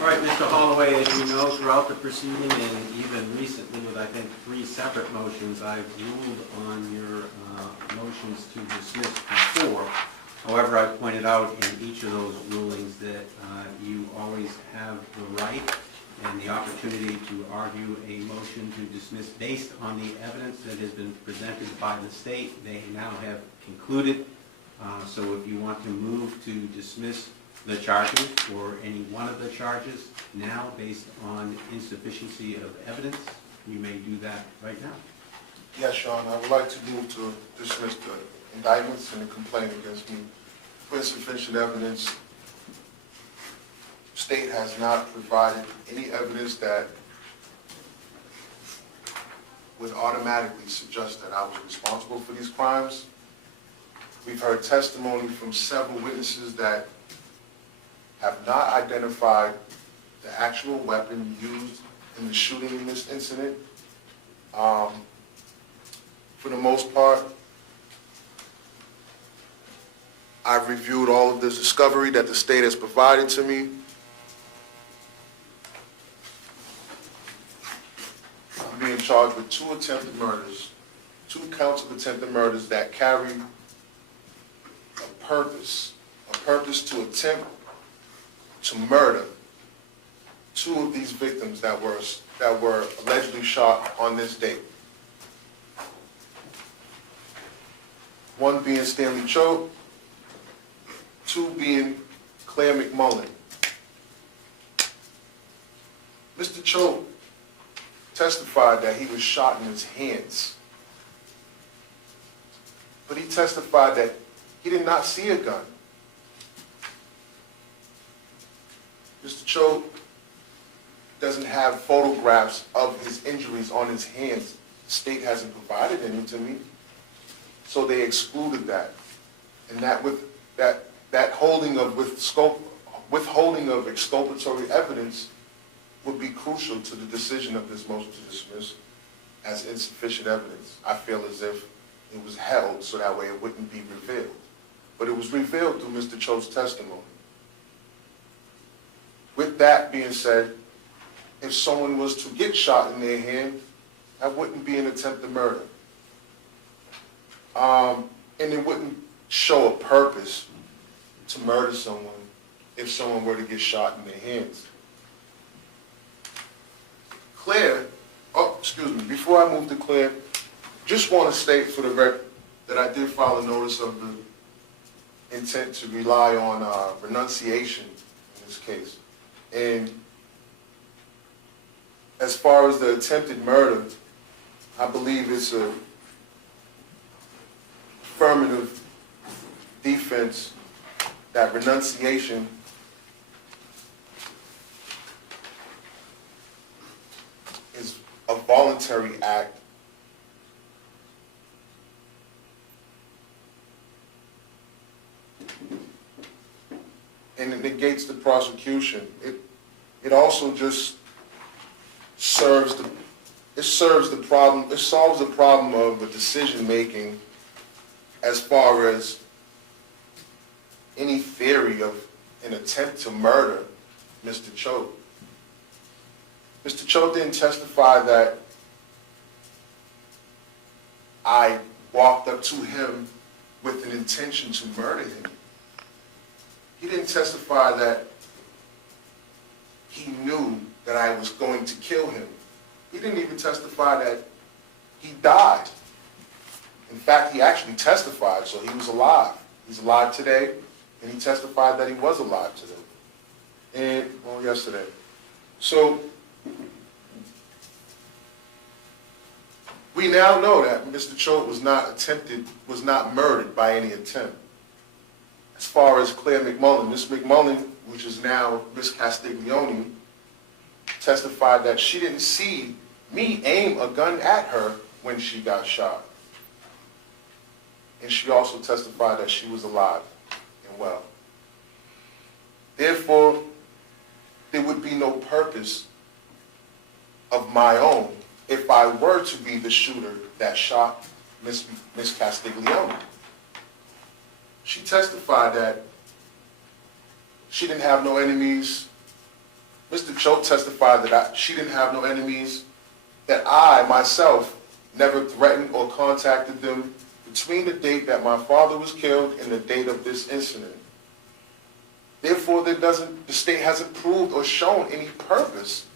All right, Mr. Holloway, as you know, throughout the proceeding and even recently with, I think, 3 separate motions, I've ruled on your motions to dismiss before. However, I've pointed out in each of those rulings that you always have the right and the opportunity to argue a motion to dismiss based on the evidence that has been presented by the state. They now have concluded. So if you want to move to dismiss the charges or any one of the charges now based on insufficiency of evidence, you may do that right now. Yes, Sean, I would like to move to dismiss the indictments and the complaint against me for insufficient evidence. State has not provided any evidence that would automatically suggest that I was responsible for these crimes. We've heard testimony from several witnesses that have not identified the actual weapon used in the shooting in this incident. For the most part, I've reviewed all of the discovery that the state has provided to me. I'm being charged with 2 attempted murders, 2 counts of attempted murders that carry a purpose to attempt to murder 2 of these victims that were allegedly shot on this date. One being Stanley Choate, 2 being Claire McMullen. Mr. Choate testified that he was shot in his hands, but he testified that he did not see a gun. Mr. Choate doesn't have photographs of his injuries on his hands. The state hasn't provided any to me, so they excluded that. And that withholding of exculpatory evidence would be crucial to the decision of this motion to dismiss as insufficient evidence. I feel as if it was held so that way it wouldn't be revealed. But it was revealed through Mr. Choate's testimony. With that being said, if someone was to get shot in their hand, that wouldn't be an attempted murder. And it wouldn't show a purpose to murder someone if someone were to get shot in their hands. Claire, before I move to Claire, just want to state for the record that I did file a notice of the intent to rely on renunciation in this case. And as far as the attempted murder, I believe it's a affirmative defense that renunciation is a voluntary act and it negates the prosecution. It also just solves the problem of a decision making as far as any theory of an attempt to murder Mr. Choate. Mr. Choate didn't testify that I walked up to him with an intention to murder him. He didn't testify that he knew that I was going to kill him. He didn't even testify that he died. In fact, he actually testified, so he was alive. He's alive today, and he testified that he was alive today. Yesterday. So, we now know that Mr. Choate was not murdered by any attempt. As far as Claire McMullen, Ms. McMullen, which is now Ms. Castiglione, testified that she didn't see me aim a gun at her when she got shot. And she also testified that she was alive and well. Therefore, there would be no purpose of my own if I were to be the shooter that shot Ms. Castiglione. She testified that she didn't have no enemies, Mr. Choate testified that she didn't have no enemies, that I, myself, never threatened or contacted them between the date that my father was killed and the date of this incident. Therefore, the state hasn't proved or shown any purpose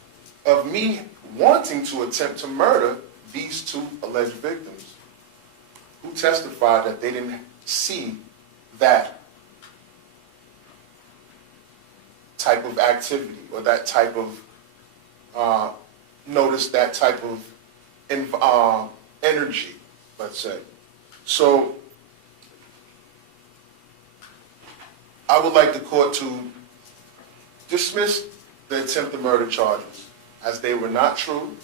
of me wanting to attempt to murder these two alleged victims, who testified that they didn't see that type of activity or that type of, notice that type of energy, let's say. So I would like the court to dismiss the attempted murder charges as they were not true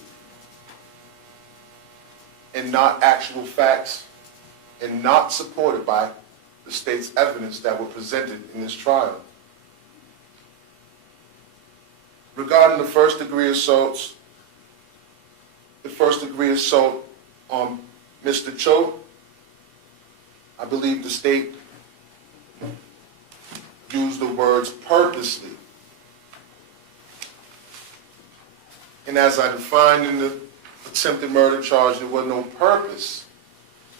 and not actual facts and not supported by the state's evidence that were presented in this trial. Regarding the first degree assaults, the first degree assault on Mr. Choate, I believe the state used the words purposely. And as I defined in the attempted murder charge, there was no purpose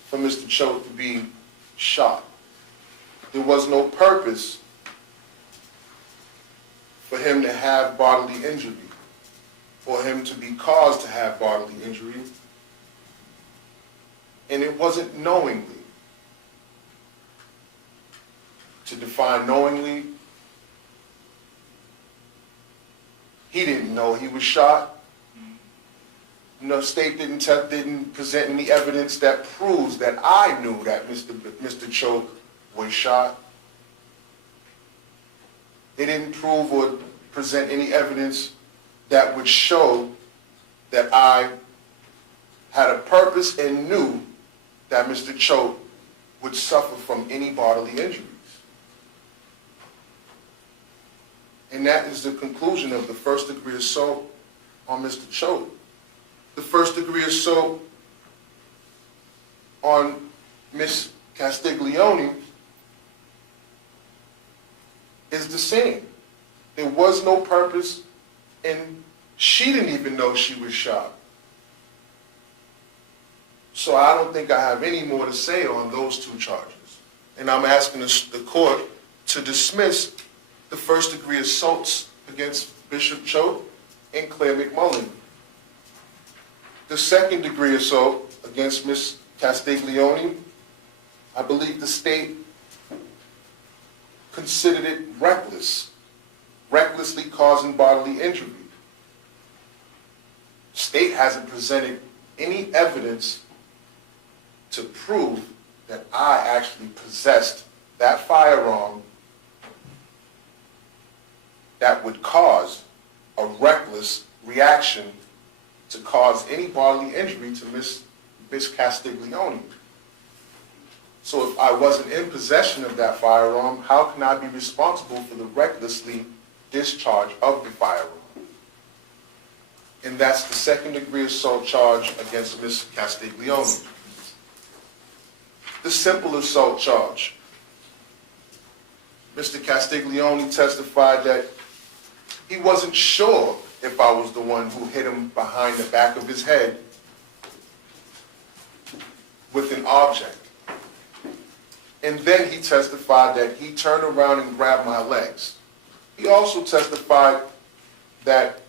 for Mr. Choate to be shot. There was no purpose for him to have bodily injury or him to be caused to have bodily injury. And it wasn't knowingly. To define knowingly, he didn't know he was shot. No, state didn't present any evidence that proves that I knew that Mr. Choate was shot. They didn't prove or present any evidence that would show that I had a purpose and knew that Mr. Choate would suffer from any bodily injuries. And that is the conclusion of the first degree assault on Mr. Choate. The first degree assault on Ms. Castiglione is the same. There was no purpose, and she didn't even know she was shot. So I don't think I have any more to say on those two charges. And I'm asking the court to dismiss the first degree assaults against Bishop Choate and Claire McMullen. The second degree assault against Ms. Castiglione, I believe the state considered it reckless, recklessly causing bodily injury. State hasn't presented any evidence to prove that I actually possessed that firearm that would cause a reckless reaction to cause any bodily injury to Ms. Castiglione. So if I wasn't in possession of that firearm, how can I be responsible for the recklessly discharge of the firearm? And that's the second degree assault charge against Ms. Castiglione. The simple assault charge. Mr. Castiglione testified that he wasn't sure if I was the one who hit him behind the back of his head with an object. And then he testified that he turned around and grabbed my legs. He also testified that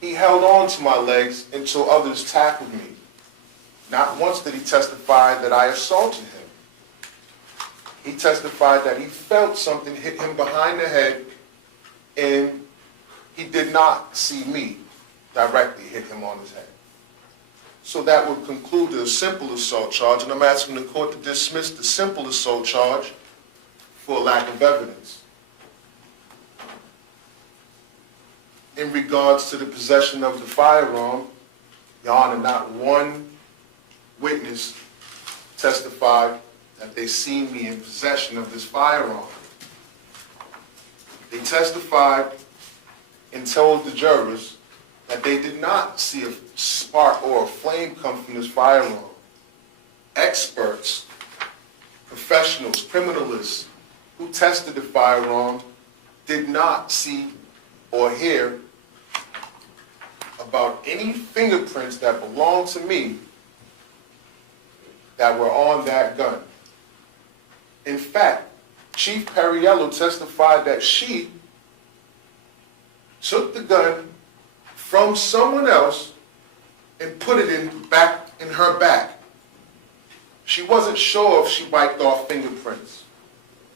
he held on to my legs until others tackled me. Not once did he testify that I assaulted him. He testified that he felt something hit him behind the head, and he did not see me directly hit him on his head. So that would conclude the simple assault charge, and I'm asking the court to dismiss the simple assault charge for lack of evidence. In regards to the possession of the firearm, Your Honor, not one witness testified that they seen me in possession of this firearm. They testified and told the jurors that they did not see a spark or a flame come from this firearm. Experts, professionals, criminalists who tested the firearm did not see or hear about any fingerprints that belong to me that were on that gun. In fact, Chief Perriello testified that she took the gun from someone else and put it in her back. She wasn't sure if she wiped off fingerprints.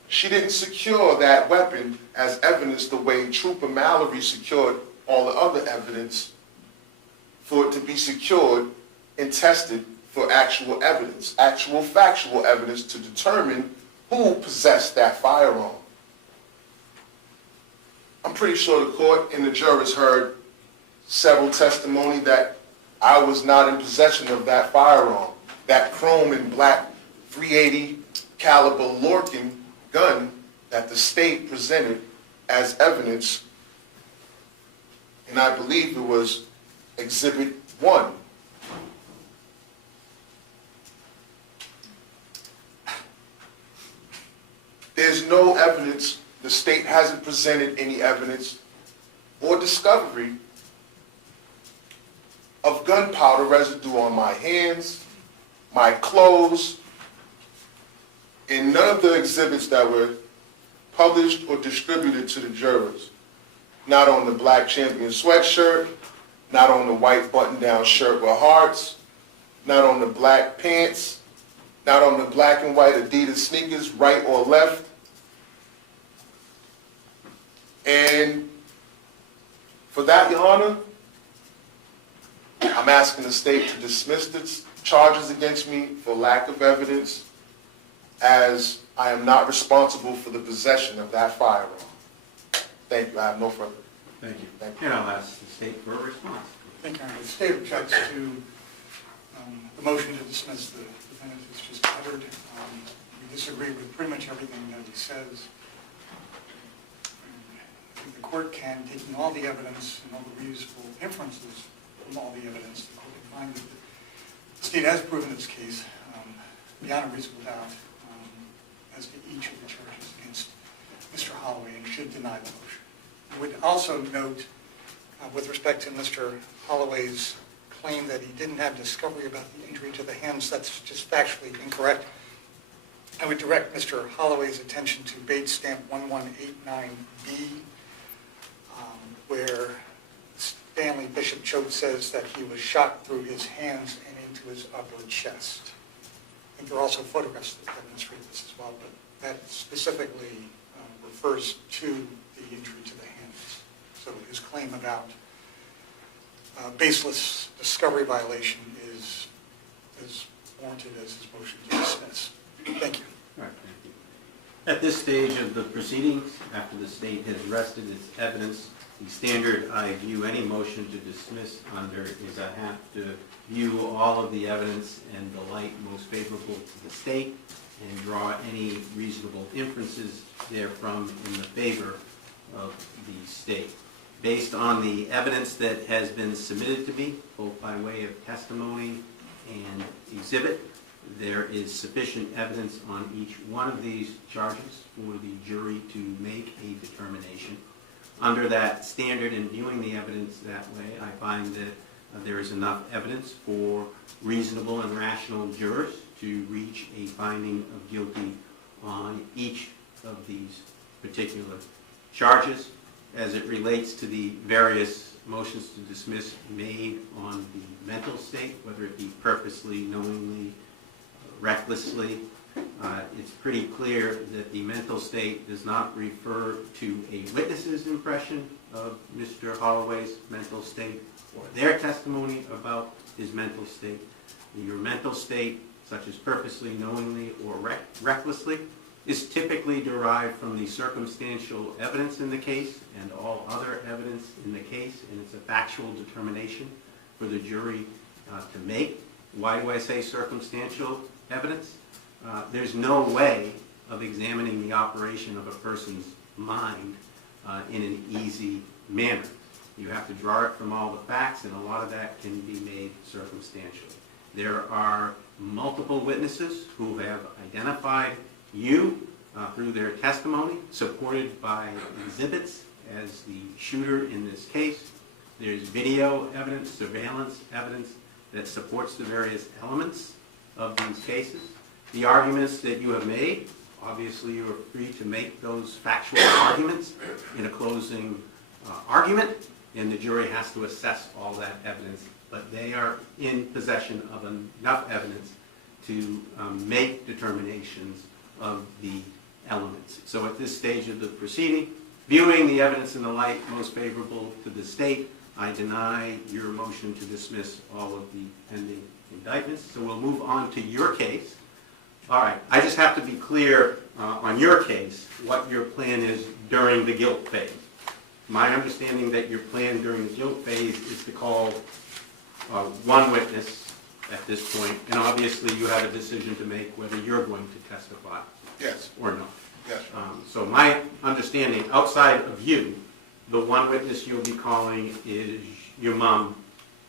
She didn't secure that weapon as evidence the way Trooper Mallory secured all the other evidence for it to be secured and tested for actual evidence, actual factual evidence to determine who possessed that firearm. I'm pretty sure the court and the jurors heard several testimony that I was not in possession of that firearm, that chrome and black .380 caliber Lorcan gun that the state presented as evidence, and I believe it was Exhibit 1. There's no evidence, the state hasn't presented any evidence or discovery of gunpowder residue on my hands, my clothes, in none of the exhibits that were published or distributed to the jurors. Not on the black champion sweatshirt, not on the white button-down shirt with hearts, not on the black pants, not on the black and white Adidas sneakers, right or left. And for that, Your Honor, I'm asking the state to dismiss the charges against me for lack of evidence, as I am not responsible for the possession of that firearm. Thank you. I have no further. Thank you. Thank you. And I'll ask the state for a response. Thank you, Your Honor. The state objects to the motion to dismiss the defendant who's just uttered. We disagree with pretty much everything that he says. I think the court can, taking all the evidence and all the reasonable inferences from all the evidence, the court can find that the state has proven its case beyond a reasonable doubt as to each of the charges against Mr. Holloway, and should deny the motion. I would also note, with respect to Mr. Holloway's claim that he didn't have discovery about the injury to the hands, that's just factually incorrect. I would direct Mr. Holloway's attention to Bates Stamp 1189B, where Stanley Bishop Choate says that he was shot through his hands and into his upper chest. I think there are also photographs that demonstrate this as well, but that specifically refers to the injury to the hands. So his claim about baseless discovery violation is warranted as his motion to dismiss. Thank you. All right, thank you. At this stage of the proceedings, after the state has rested its evidence, the standard I view any motion to dismiss under is I have to view all of the evidence in the light most favorable to the state and draw any reasonable inferences therefrom in the favor of the state. Based on the evidence that has been submitted to me, both by way of testimony and exhibit, there is sufficient evidence on each one of these charges for the jury to make a determination. Under that standard, in viewing the evidence that way, I find that there is enough evidence for reasonable and rational jurors to reach a finding of guilty on each of these particular charges. As it relates to the various motions to dismiss made on the mental state, whether it be purposely, knowingly, recklessly, it's pretty clear that the mental state does not refer to a witness's impression of Mr. Holloway's mental state or their testimony about his mental state. Your mental state, such as purposely, knowingly, or recklessly, is typically derived from the circumstantial evidence in the case and all other evidence in the case, and it's a factual determination for the jury to make. Why do I say circumstantial evidence? There's no way of examining the operation of a person's mind in an easy manner. You have to draw it from all the facts, and a lot of that can be made circumstantially. There are multiple witnesses who have identified you through their testimony, supported by exhibits as the shooter in this case. There's video evidence, surveillance evidence that supports the various elements of these cases. The arguments that you have made, obviously you are free to make those factual arguments in a closing argument, and the jury has to assess all that evidence, but they are in possession of enough evidence to make determinations of the elements. So at this stage of the proceeding, viewing the evidence in the light most favorable to the state, I deny your motion to dismiss all of the pending indictments. So we'll move on to your case. All right, I just have to be clear on your case what your plan is during the guilt phase. My understanding that your plan during the guilt phase is to call one witness at this point, and obviously you have a decision to make whether you're going to testify. Yes. Or not. Yes. So my understanding, outside of you, the one witness you'll be calling is your mom,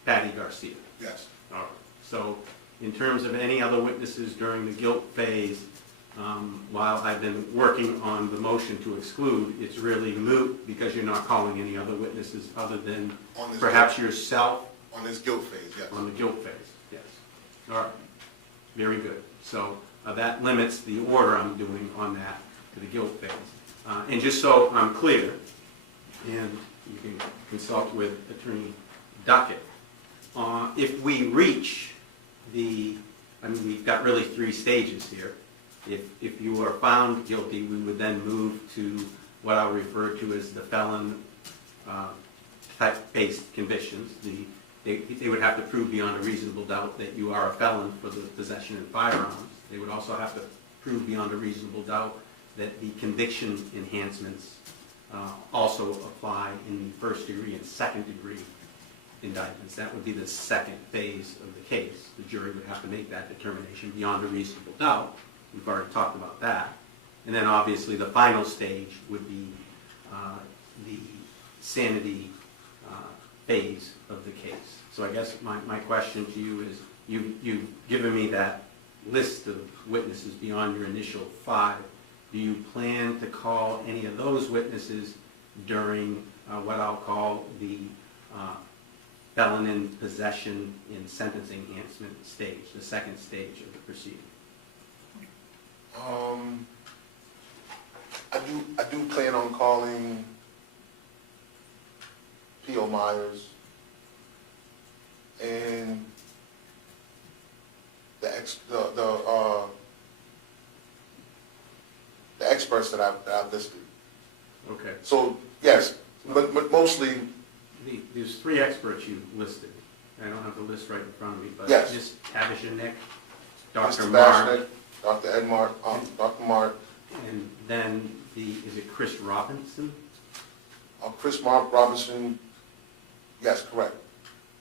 Patty Garcia. Yes. All right. So in terms of any other witnesses during the guilt phase, while I've been working on the motion to exclude, it's really moot because you're not calling any other witnesses other than perhaps yourself. On this guilt phase, yes. On the guilt phase, yes. All right. Very good. So that limits the order I'm doing on that to the guilt phase. And just so I'm clear, and you can consult with Attorney Duckett, if we reach we've got really 3 stages here. If you are found guilty, we would then move to what I'll refer to as the felon type-based convictions. They would have to prove beyond a reasonable doubt that you are a felon for the possession of firearms. They would also have to prove beyond a reasonable doubt that the conviction enhancements also apply in the first degree and second degree indictments. That would be the second phase of the case. The jury would have to make that determination beyond a reasonable doubt. We've already talked about that. And then obviously the final stage would be the sanity phase of the case. So I guess my question to you is, you've given me that list of witnesses beyond your initial 5. Do you plan to call any of those witnesses during what I'll call the felon in possession in sentencing enhancement stage, the second stage of the proceeding? I do plan on calling P.O. Myers and the experts that I've listed. Okay. So yes, but mostly. There's 3 experts you listed. I don't have the list right in front of me, but yes. Just Tavish and Nick, Dr. Mr. Mark, Bashnick, Dr. Ed Mark, Dr. Mark, and then is it Chris Robinson? Chris Mark Robinson. Yes, correct.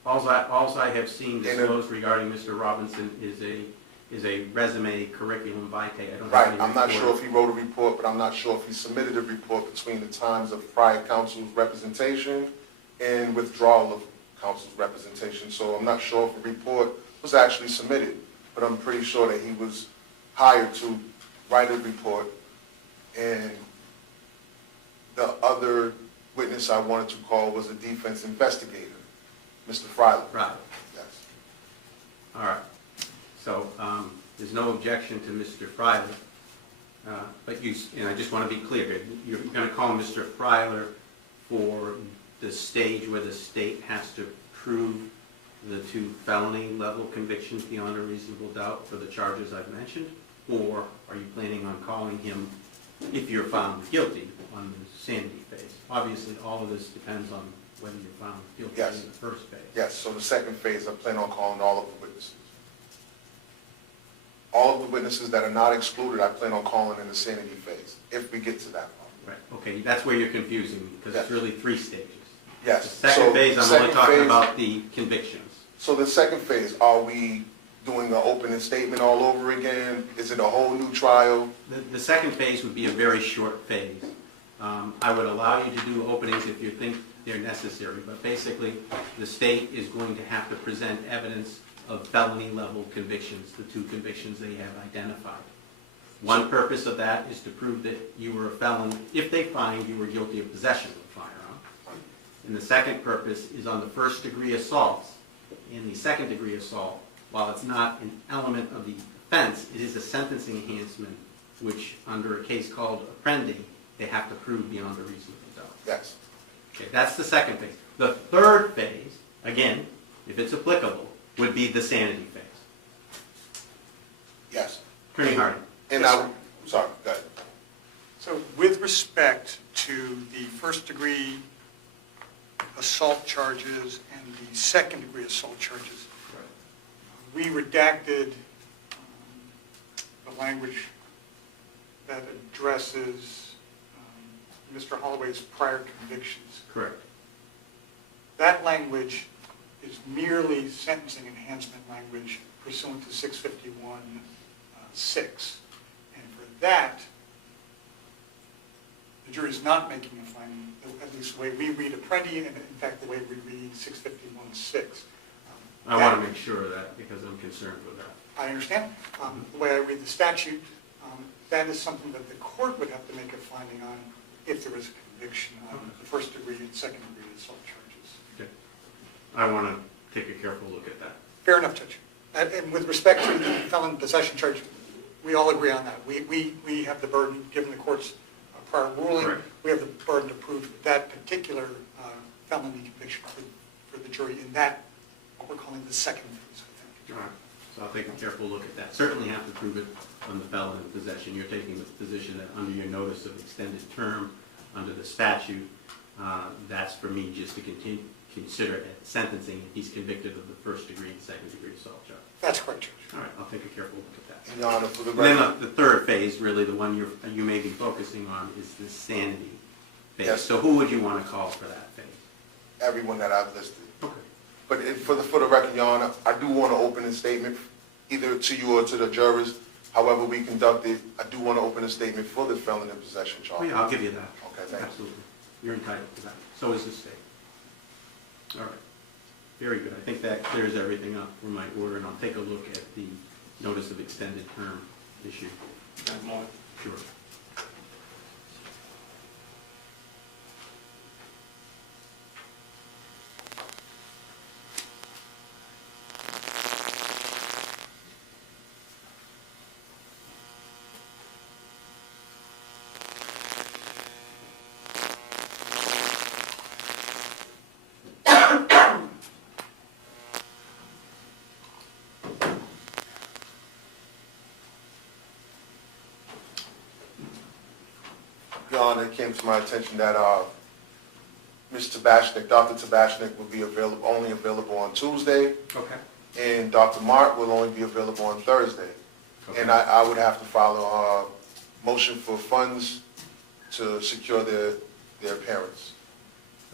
All I have seen disclosed regarding Mr. Robinson is a resume curriculum vitae. I don't have Right. any I'm not report. sure if he wrote a report, but I'm not sure if he submitted a report between the times of prior counsel's representation and withdrawal of counsel's representation. So I'm not sure if a report was actually submitted, but I'm pretty sure that he was hired to write a report. And the other witness I wanted to call was a defense investigator, Mr. Freiler. Right. Yes. All right. So there's no objection to Mr. Freiler, but and I just want to be clear, you're going to call Mr. Freiler for the stage where the state has to prove the 2 felony level convictions beyond a reasonable doubt for the charges I've mentioned, or are you planning on calling him if you're found guilty on the sanity phase? Obviously, all of this depends on whether you're found guilty Yes. in the first phase. Yes, so the second phase, I plan on calling all of the witnesses. All of the witnesses that are not excluded, I plan on calling in the sanity phase, if we get to that point. Right, okay, that's where you're confusing me, because it's Yes. really 3 stages. Yes. The second phase, I'm only second talking phase- about the convictions. So the second phase, are we doing an opening statement all over again? Is it a whole new trial? The second phase would be a very short phase. I would allow you to do openings if you think they're necessary, but basically, the state is going to have to present evidence of felony level convictions, the 2 convictions they have identified. One purpose of that is to prove that you were a felon if they find you were guilty of possession of a firearm. And the second purpose is on the first-degree assaults. In the second-degree assault, while it's not an element of the offense, it is a sentencing enhancement, which under a case called Apprendi, they have to prove beyond a reasonable doubt. Yes. Okay, that's the second phase. The third phase, again, if it's applicable, would be the sanity phase. Yes. Attorney Harding. And Yes, I'm sorry, go ahead. So with respect to the first-degree assault charges and the second-degree assault charges, we redacted the language that addresses Mr. Holloway's prior convictions. Correct. That language is merely sentencing enhancement language pursuant to 651-6. And for that, the jury is not making a finding, at least the way we read Apprendi, and in fact the way we read 651-6. I want to make sure of that because I'm concerned with that. I understand. The way I read the statute, that is something that the court would have to make a finding on if there was a conviction on the first degree and second degree assault charges. Okay. I want to take a careful look at that. Fair enough, Judge. And with respect to the felon in possession charge, we all agree on that. We have the burden, given the court's prior ruling, Correct. we have the burden to prove that particular felony conviction for the jury in that, what we're calling the second phase, I think. All right. So I'll take a careful look at that. Certainly have to prove it on the felon in possession. You're taking the position that under your notice of extended term, under the statute, that's for me just to consider it sentencing if he's convicted of the first degree and second degree assault charge. That's correct, Judge. All right, I'll take a careful look at that. And Your Honor, for the And then record, the third phase, really the one you may be focusing on, is the sanity phase. Yes. So who would you want to call for that phase? everyone that I've listed. Okay. But for the record, Your Honor, I do want to open a statement, either to you or to the jurors. However we conduct it, I do want to open a statement for the felon in possession Oh, charge. yeah, I'll give you that. Okay, thank you. Absolutely. You're entitled to that. So is the state. All right. Very good. I think that clears everything up for my order, and I'll take a look at the notice of extended term issue. Sure. Your Honor, it came to my attention that Ms. Tabashnik, Dr. Tabashnik will be only available on Tuesday, Okay. and Dr. Mart will only be available on Thursday. Okay. And I would have to follow a motion for funds to secure their appearance.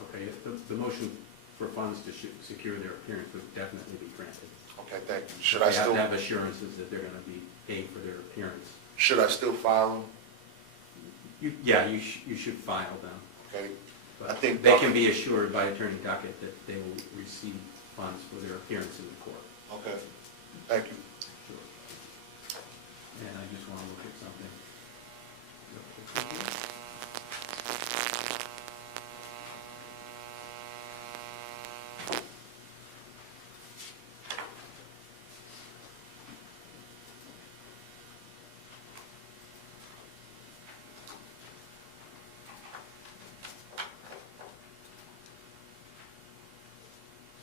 Okay. The motion for funds to secure their appearance would definitely be granted. Okay, thank you. They have to have assurances that they're going to be paid for their appearance. Should I still file Yeah, you should file them. them? Okay. But I think they can be assured by Attorney Duckett that they will receive funds for their appearance in the court. Okay, thank you. Sure. And I just want to look at something.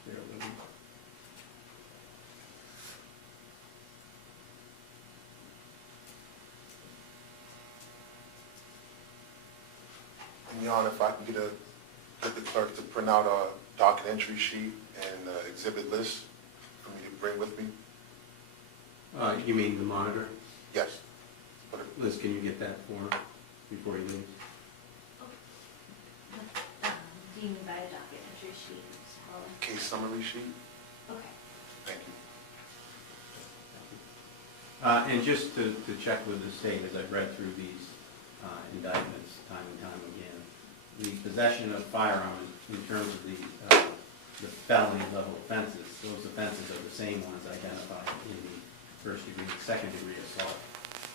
Bear with me. And Your Honor, if I can get the clerk to print out a docket entry sheet and exhibit list for me to bring with me? You mean the monitor? Yes. Liz, can you get that for him before he leaves? Do you mean by a docket entry sheet, Mr. Holloway? Case summary sheet? Okay. Thank you. And just to check with the state, as I've read through these indictments time and time again, the possession of firearms in terms of the felony level offenses, those offenses are the same ones identified in the first degree and second degree assault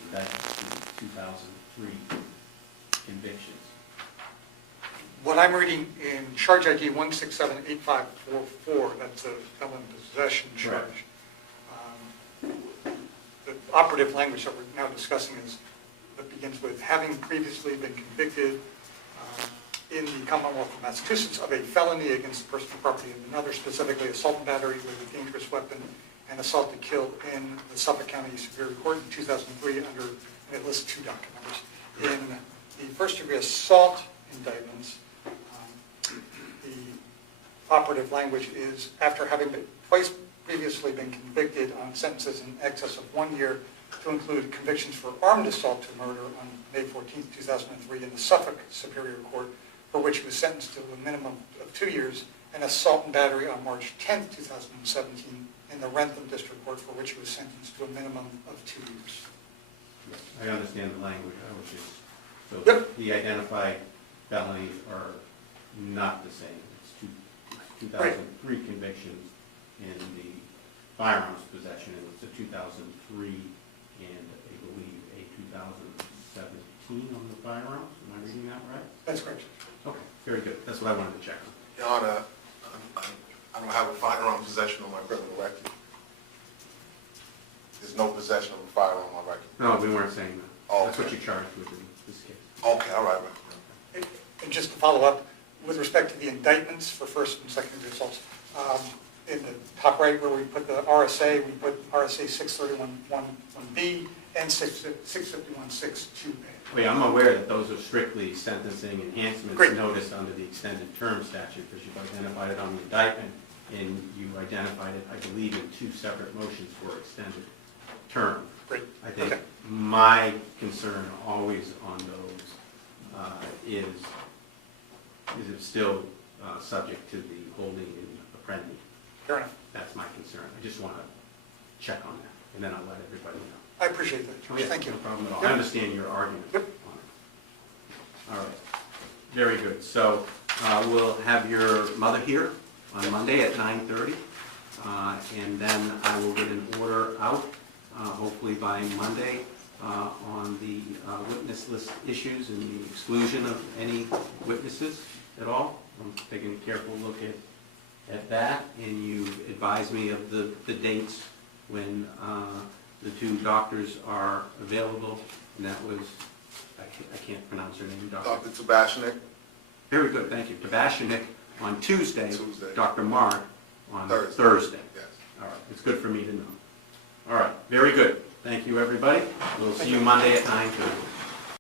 indictments, the 2003 convictions. What I'm reading in charge ID 1678544, that's a felon possession charge. The operative language that we're now discussing that begins with having previously been convicted in the Commonwealth of Massachusetts of a felony against the personal property of another, specifically assault and battery with a dangerous weapon and assault to kill in the Suffolk County Superior Court in 2003 under, and it lists 2 docket numbers. In the first degree assault indictments, the operative language is after having twice previously been convicted on sentences in excess of 1 year, to include convictions for armed assault to murder on May 14, 2003 in the Suffolk Superior Court, for which he was sentenced to a minimum of 2 years, and assault and battery on March 10, 2017 in the Rentham District Court, for which he was sentenced to a minimum of 2 years. I understand the language, I was just, so Yep. the identified felonies are not the same. It's 2003 convictions in the firearms possession, it was a 2003 and I believe a 2017 on the firearms, am I reading that right? That's correct. Okay, very good, that's what I wanted to check on. Your Honor, I don't have a firearm possession on my criminal record. There's no possession of a firearm on my record. No, we weren't saying that. Oh, That's what okay. you charged with in this case. Okay, all right. And just to follow up, with respect to the indictments for first and second degree assaults, in the top right where we put the RSA, we put RSA 631.1b and 651.62a. Well, I'm aware that those are strictly sentencing enhancements Great. noticed under the extended term statute, because you've identified it on the indictment, and you identified it, I believe, in 2 separate motions for extended term. Great. I think Okay. my concern always on those is it still subject to the holding in Apprendi? Fair enough. That's my concern. I just want to check on that, and then I'll let everybody know. I appreciate that, Oh, George. yeah, Thank you. No problem at all. Yep. I understand your argument Yep. on it. All right. Very good. So we'll have your mother here on Monday at 9:30, and then I will get an order out, hopefully by Monday, on the witness list issues and the exclusion of any witnesses at all. I'm taking a careful look at that, and you advise me of the dates when the 2 doctors are available, and that was, I can't pronounce her name, Dr. Tabashnik, Very good, thank you. Tabashnik on Tuesday, Tuesday. Dr. Mark on Thursday. Thursday. yes. All right, it's good for me to know. All right, very good. Thank you, everybody. We'll see you Monday at 9:30.